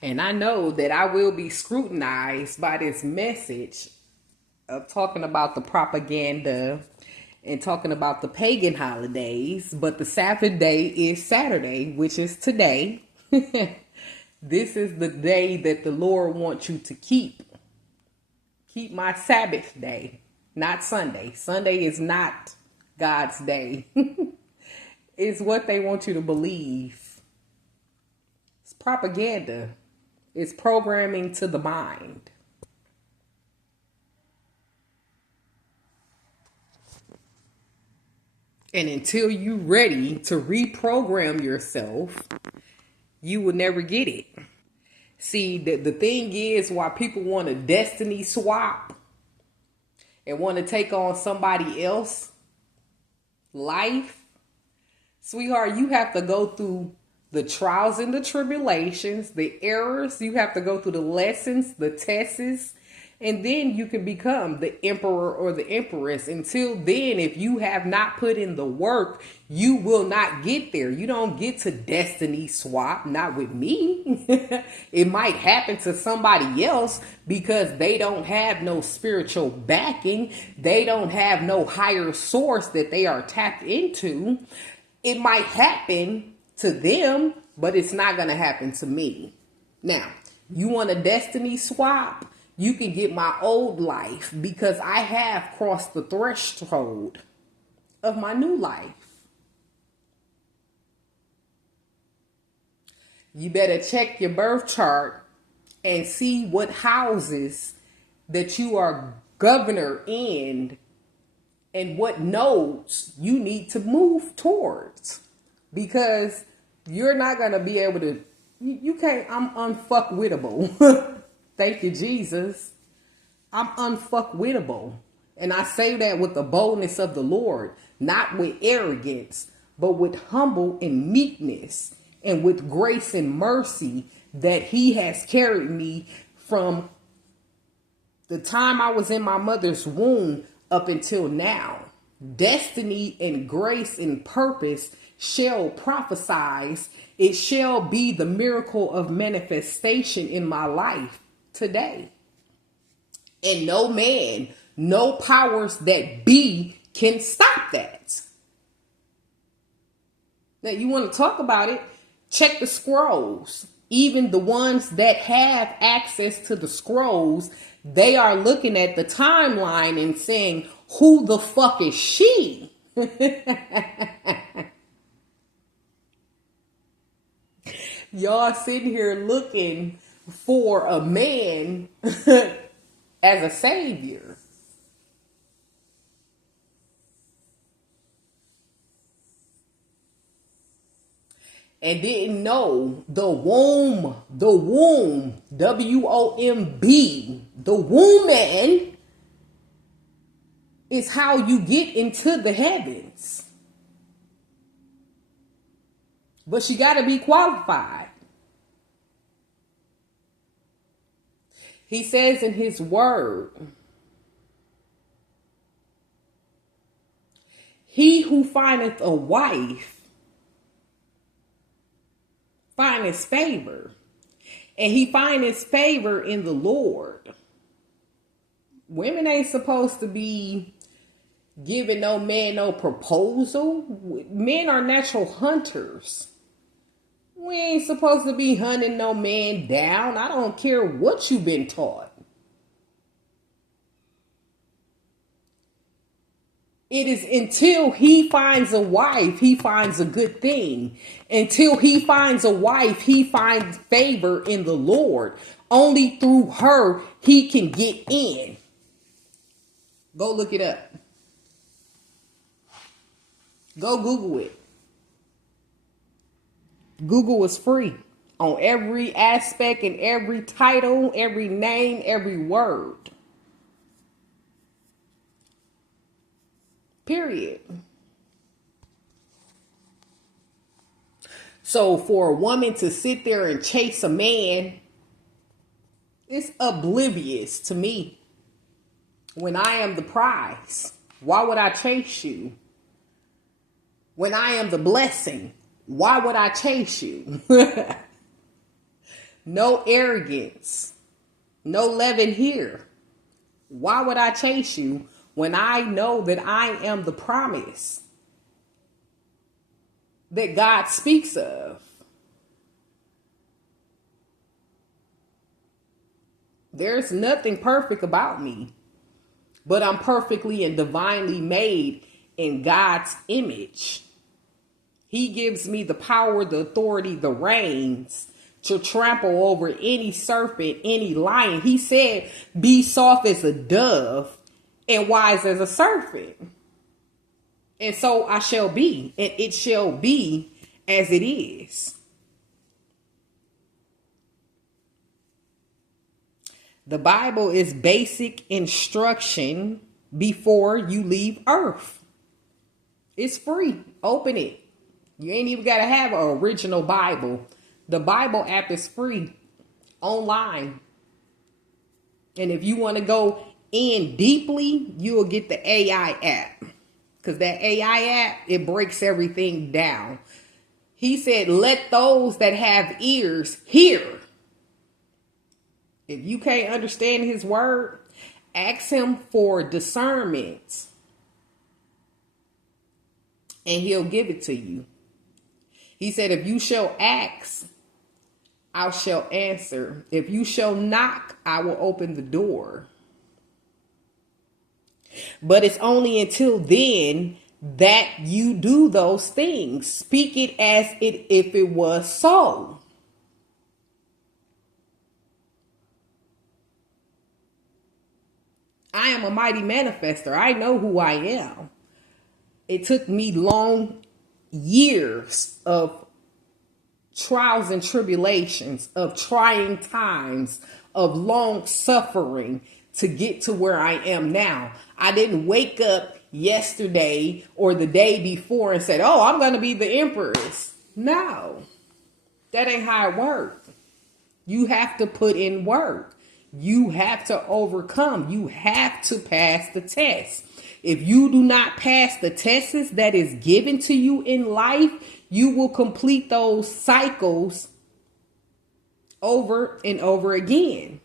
And I know that I will be scrutinized by this message of talking about the propaganda and talking about the pagan holidays, but the Sabbath day is Saturday, which is today. This is the day that the Lord wants you to keep. Keep my Sabbath day, not Sunday. Sunday is not God's day. It's what they want you to believe. It's propaganda. It's programming to the mind. And until you're ready to reprogram yourself, you will never get it. See, the thing is why people want a destiny swap and want to take on somebody else's life. Sweetheart, you have to go through the trials and the tribulations, the errors. You have to go through the lessons, the tests, and then you can become the emperor or the empress. Until then, if you have not put in the work, you will not get there. You don't get to destiny swap, not with me. It might happen to somebody else because they don't have no spiritual backing. They don't have no higher source that they are tapped into. It might happen to them, but it's not going to happen to me. Now, you want a destiny swap? You can get my old life because I have crossed the threshold of my new life. You better check your birth chart and see what houses that you are governor in and what nodes you need to move towards. Because you're not going to be able to, you can't, I'm unfuckwittable. Thank you, Jesus. I'm unfuckwittable. And I say that with the boldness of the Lord, not with arrogance, but with humble and meekness and with grace and mercy that he has carried me from the time I was in my mother's womb up until now. Destiny and grace and purpose shall prophesize. It shall be the miracle of manifestation in my life today. And no man, no powers that be can stop that. Now, you want to talk about it? Check the scrolls. Even the ones that have access to the scrolls, they are looking at the timeline and saying, who the fuck is she? Y'all sitting here looking for a man as a savior. And didn't know the womb, W-O-M-B, the woman is how you get into the heavens. But you got to be qualified. He says in his word, he who findeth a wife findeth favor, and he findeth favor in the Lord. Women ain't supposed to be giving no man no proposal. Men are natural hunters. We ain't supposed to be hunting no man down. I don't care what you've been taught. It is until he finds a wife, he finds a good thing. Until he finds a wife, he finds favor in the Lord. Only through her, he can get in. Go look it up. Go Google it. Google is free on every aspect and every title, every name, every word. Period. So for a woman to sit there and chase a man, it's oblivious to me. When I am the prize, why would I chase you? When I am the blessing, why would I chase you? No arrogance. No leaven here. Why would I chase you when I know that I am the promise that God speaks of? There's nothing perfect about me, but I'm perfectly and divinely made in God's image. He gives me the power, the authority, the reins to trample over any serpent, any lion. He said, be soft as a dove and wise as a serpent. And so I shall be, and it shall be as it is. The Bible is basic instruction before you leave earth. It's free. Open it. You ain't even got to have an original Bible. The Bible app is free online. And if you want to go in deeply, you'll get the AI app. Because that AI app, it breaks everything down. He said, let those that have ears hear. If you can't understand his word, ask him for discernment. And he'll give it to you. He said, if you shall ask, I shall answer. If you shall knock, I will open the door. But it's only until then that you do those things. Speak it as if it was so. I am a mighty manifester. I know who I am. It took me long years of trials and tribulations, of trying times, of long suffering to get to where I am now. I didn't wake up yesterday or the day before and said, oh, I'm going to be the empress. No, that ain't how it works. You have to put in work. You have to overcome. You have to pass the test. If you do not pass the tests that is given to you in life, you will complete those cycles over and over again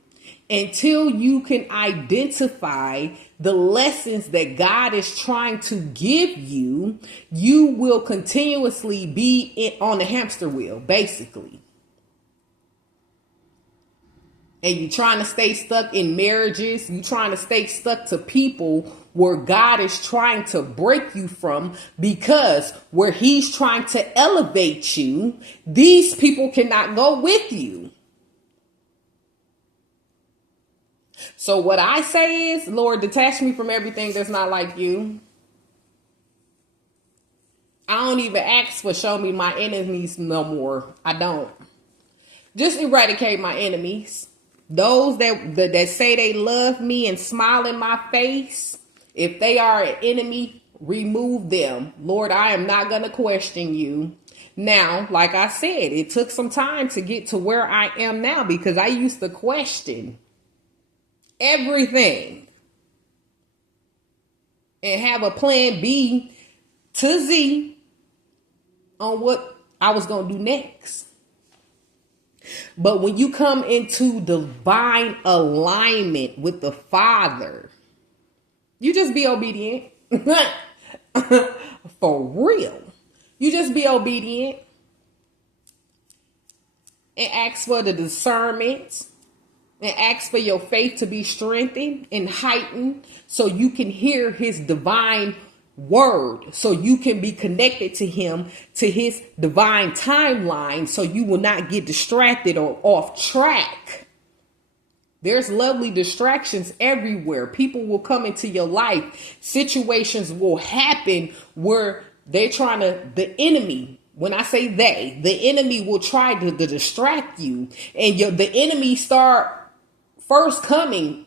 until you can identify the lessons that God is trying to give you. You will continuously be on the hamster wheel, basically. And you're trying to stay stuck in marriages. You're trying to stay stuck to people where God is trying to break you from, because where he's trying to elevate you, these people cannot go with you. So what I say is, Lord, detach me from everything that's not like you. I don't even ask for show me my enemies no more. I don't. Just eradicate my enemies. Those that say they love me and smile in my face, if they are an enemy, remove them. Lord, I am not going to question you. Now, like I said, it took some time to get to where I am now, because I used to question everything and have a plan B to Z on what I was going to do next. But when you come into divine alignment with the Father, you just be obedient. For real. You just be obedient and ask for the discernment and ask for your faith to be strengthened and heightened so you can hear his divine word, so you can be connected to him, to his divine timeline, so you will not get distracted or off track. There's lovely distractions everywhere. People will come into your life. Situations will happen where they're trying to, the enemy, when I say they, the enemy will try to distract you, and the enemy start first coming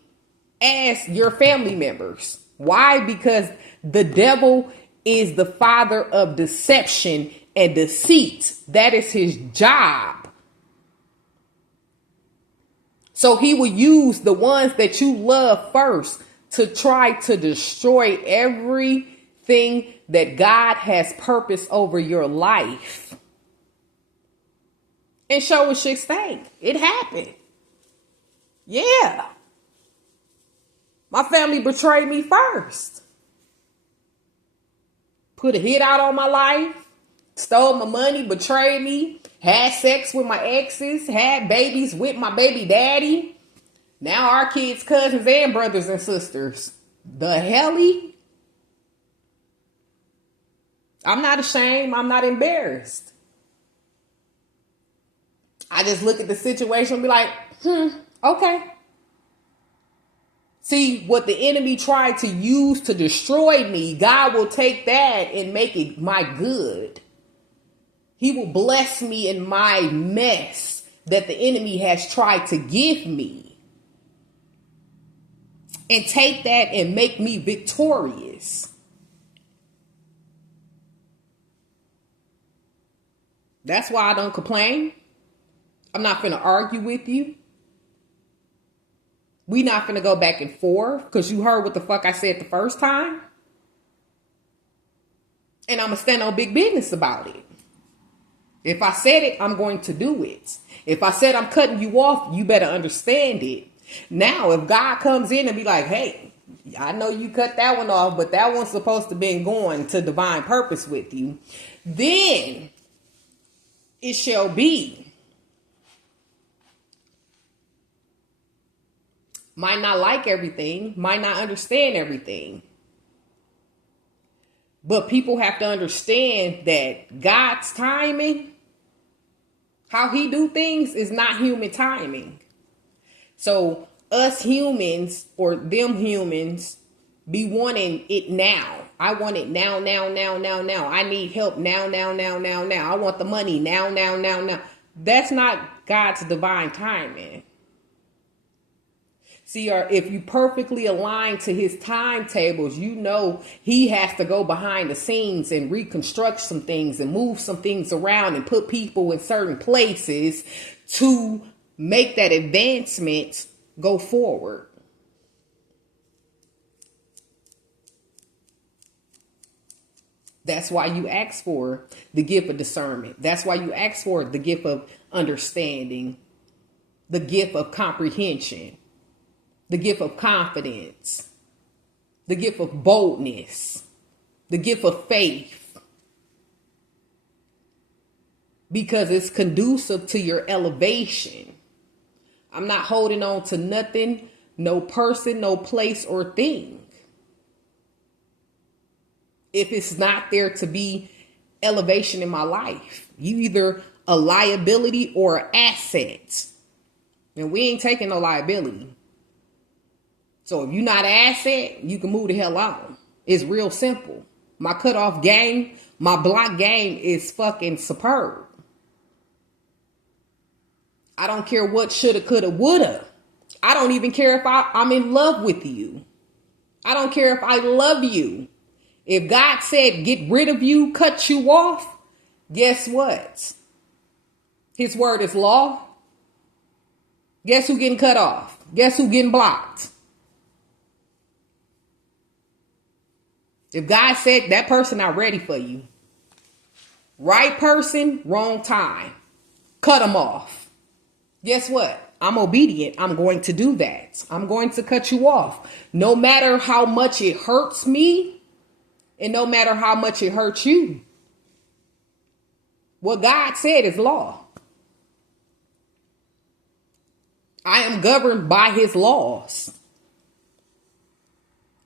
as your family members. Why? Because the devil is the father of deception and deceit. That is his job. So he will use the ones that you love first to try to destroy everything that God has purpose over your life. and show what shit stank. It happened. Yeah. My family betrayed me first. Put a hit out on my life. Stole my money, betrayed me. Had sex with my exes. Had babies with my baby daddy. Now our kids, cousins, and brothers and sisters. The helly? I'm not ashamed. I'm not embarrassed. I just look at the situation and be like, okay. See, what the enemy tried to use to destroy me, God will take that and make it my good. He will bless me in my mess that the enemy has tried to give me. And take that and make me victorious. That's why I don't complain. I'm not finna argue with you. We not finna go back and forth because you heard what the fuck I said the first time. And I'm gonna stand on big business about it. If I said it, I'm going to do it. If I said I'm cutting you off, you better understand it. Now, if God comes in and be like, hey, I know you cut that one off, but that one's supposed to be going to divine purpose with you, then it shall be. Might not like everything, might not understand everything. But people have to understand that God's timing, how he do things, is not human timing. So us humans or them humans be wanting it now. I want it now, now, now, now, now. I need help now, now, now, now, now. I want the money now, now, now, now. That's not God's divine timing. See, or if you perfectly align to his timetables, you know he has to go behind the scenes and reconstruct some things and move some things around and put people in certain places to make that advancement go forward. That's why you ask for the gift of discernment. That's why you ask for the gift of understanding, the gift of comprehension, the gift of confidence, the gift of boldness, the gift of faith. Because it's conducive to your elevation. I'm not holding on to nothing, no person, no place or thing, if it's not there to be elevation in my life. You either a liability or an asset. And we ain't taking no liability. So if you're not an asset, you can move the hell on. It's real simple. My cutoff game, my block game is fucking superb. I don't care what shoulda, coulda, woulda. I don't even care if I'm in love with you. I don't care if I love you. If God said get rid of you, cut you off, guess what? His word is law. Guess who getting cut off? Guess who getting blocked? If God said that person not ready for you, right person, wrong time, cut them off. Guess what? I'm obedient. I'm going to do that. I'm going to cut you off. No matter how much it hurts me and no matter how much it hurts you. What God said is law. I am governed by his laws.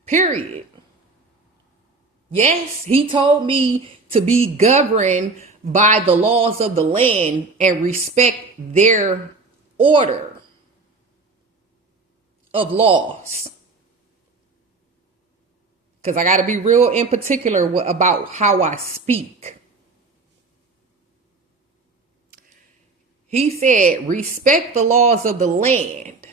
Period. Yes, he told me to be governed by the laws of the land and respect their order of laws. Because I got to be real in particular about how I speak. He said, respect the laws of the land.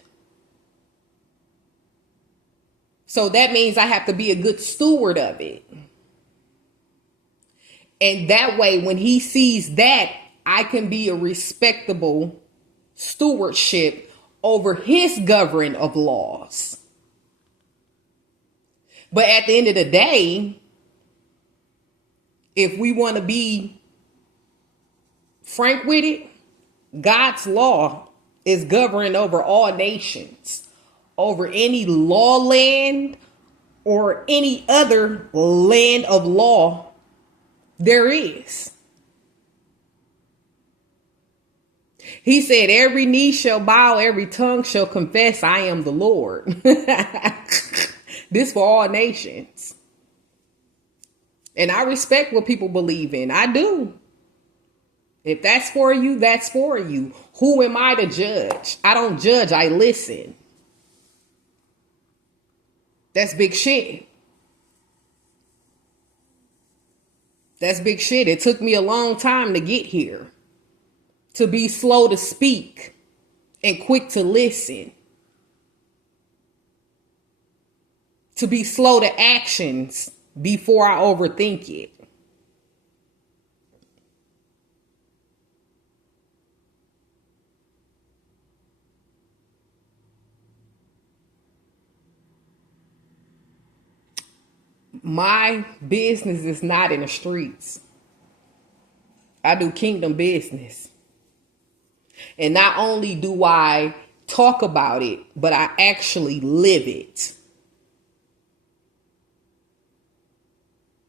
So that means I have to be a good steward of it. And that way, when he sees that, I can be a respectable stewardship over his govern of laws. But at the end of the day, if we want to be frank with it, God's law is governing over all nations, over any law land or any other land of law there is. He said, every knee shall bow, every tongue shall confess I am the Lord. This for all nations. And I respect what people believe in. I do. If that's for you, that's for you. Who am I to judge? I don't judge, I listen. That's big shit. That's big shit. It took me a long time to get here. To be slow to speak and quick to listen. To be slow to actions before I overthink it. My business is not in the streets. I do kingdom business. And not only do I talk about it, but I actually live it.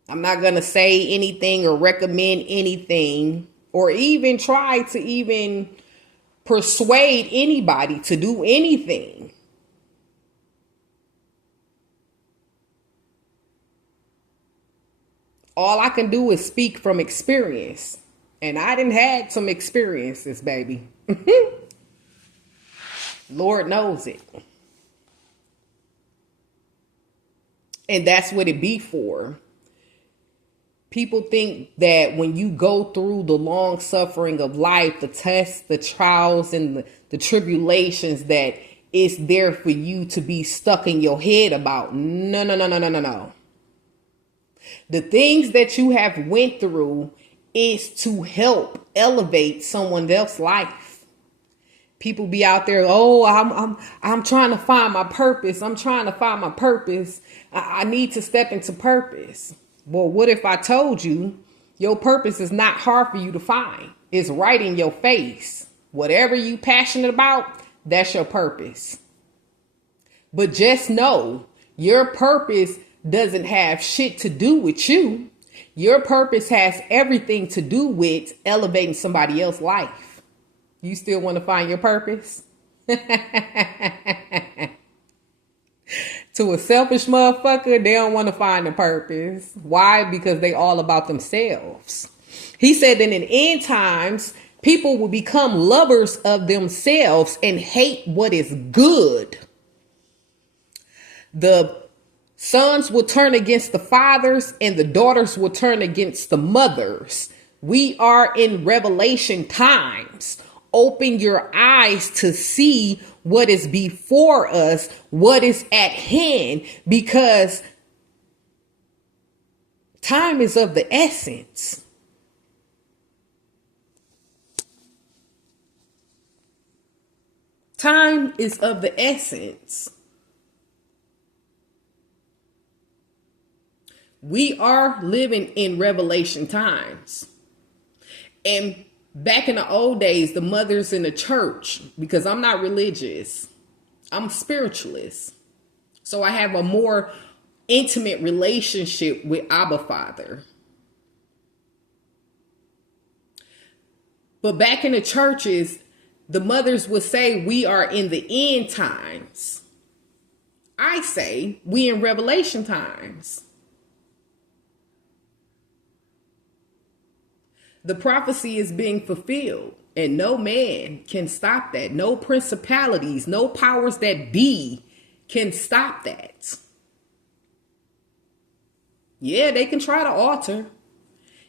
I'm not going to say anything or recommend anything or even try to even persuade anybody to do anything. All I can do is speak from experience. And I done had some experiences, baby. Lord knows it. And that's what it be for. People think that when you go through the long suffering of life, the tests, the trials, and the tribulations, that it's there for you to be stuck in your head about. No, no, no, no, no, no, no. The things that you have went through is to help elevate someone else's life. People be out there, oh, I'm trying to find my purpose. I'm trying to find my purpose. I need to step into purpose. Well, what if I told you your purpose is not hard for you to find? It's right in your face. Whatever you passionate about, that's your purpose. But just know your purpose doesn't have shit to do with you. Your purpose has everything to do with elevating somebody else's life. You still want to find your purpose? To a selfish motherfucker, they don't want to find a purpose. Why? Because they all about themselves. He said that in end times, people will become lovers of themselves and hate what is good. The sons will turn against the fathers and the daughters will turn against the mothers. We are in Revelation times. Open your eyes to see what is before us, what is at hand, because time is of the essence. Time is of the essence. We are living in Revelation times. And back in the old days, the mothers in the church, because I'm not religious, I'm a spiritualist. So I have a more intimate relationship with Abba Father. But back in the churches, the mothers would say we are in the end times. I say we in Revelation times. The prophecy is being fulfilled, and no man can stop that. No principalities, no powers that be can stop that. Yeah, they can try to alter.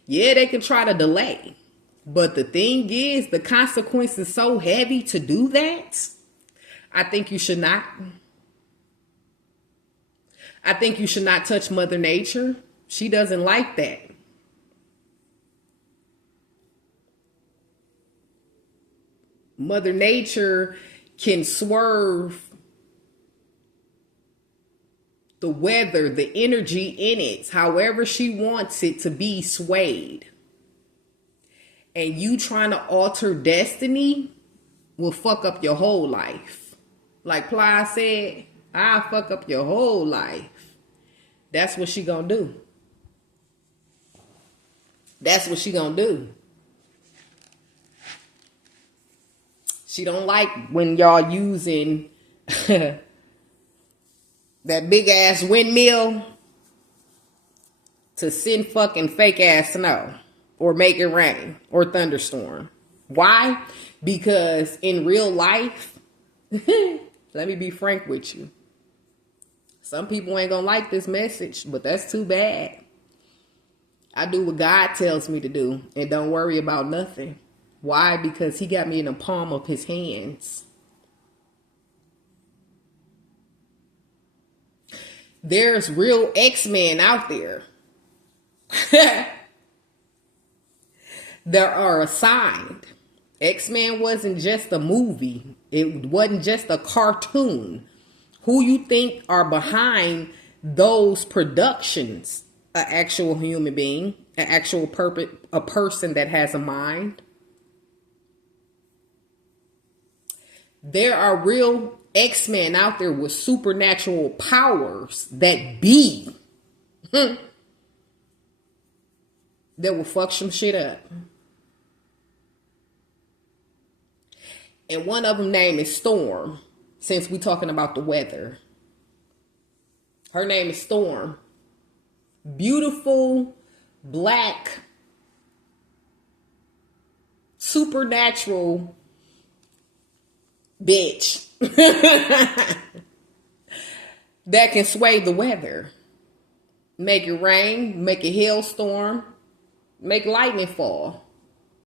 Yeah, they can try to delay. But the thing is, the consequence is so heavy to do that. I think you should not. I think you should not touch Mother Nature. She doesn't like that. Mother Nature can swerve the weather, the energy in it, however she wants it to be swayed. And you trying to alter destiny will fuck up your whole life. Like Ply said, I'll fuck up your whole life. That's what she gonna do. That's what she gonna do. She don't like when y'all using that big ass windmill to send fucking fake ass snow or make it rain or thunderstorm. Why? Because in real life, let me be frank with you. Some people ain't gonna like this message, but that's too bad. I do what God tells me to do and don't worry about nothing. Why? Because he got me in the palm of his hands. There's real X-Men out there that are assigned. X-Men wasn't just a movie. It wasn't just a cartoon. Who you think are behind those productions? An actual human being, an actual a person that has a mind. There are real X-Men out there with supernatural powers that will fuck some shit up. And one of them name is Storm. Since we talking about the weather. Her name is Storm. Beautiful, black, supernatural bitch. That can sway the weather. Make it rain, make a hailstorm, make lightning fall.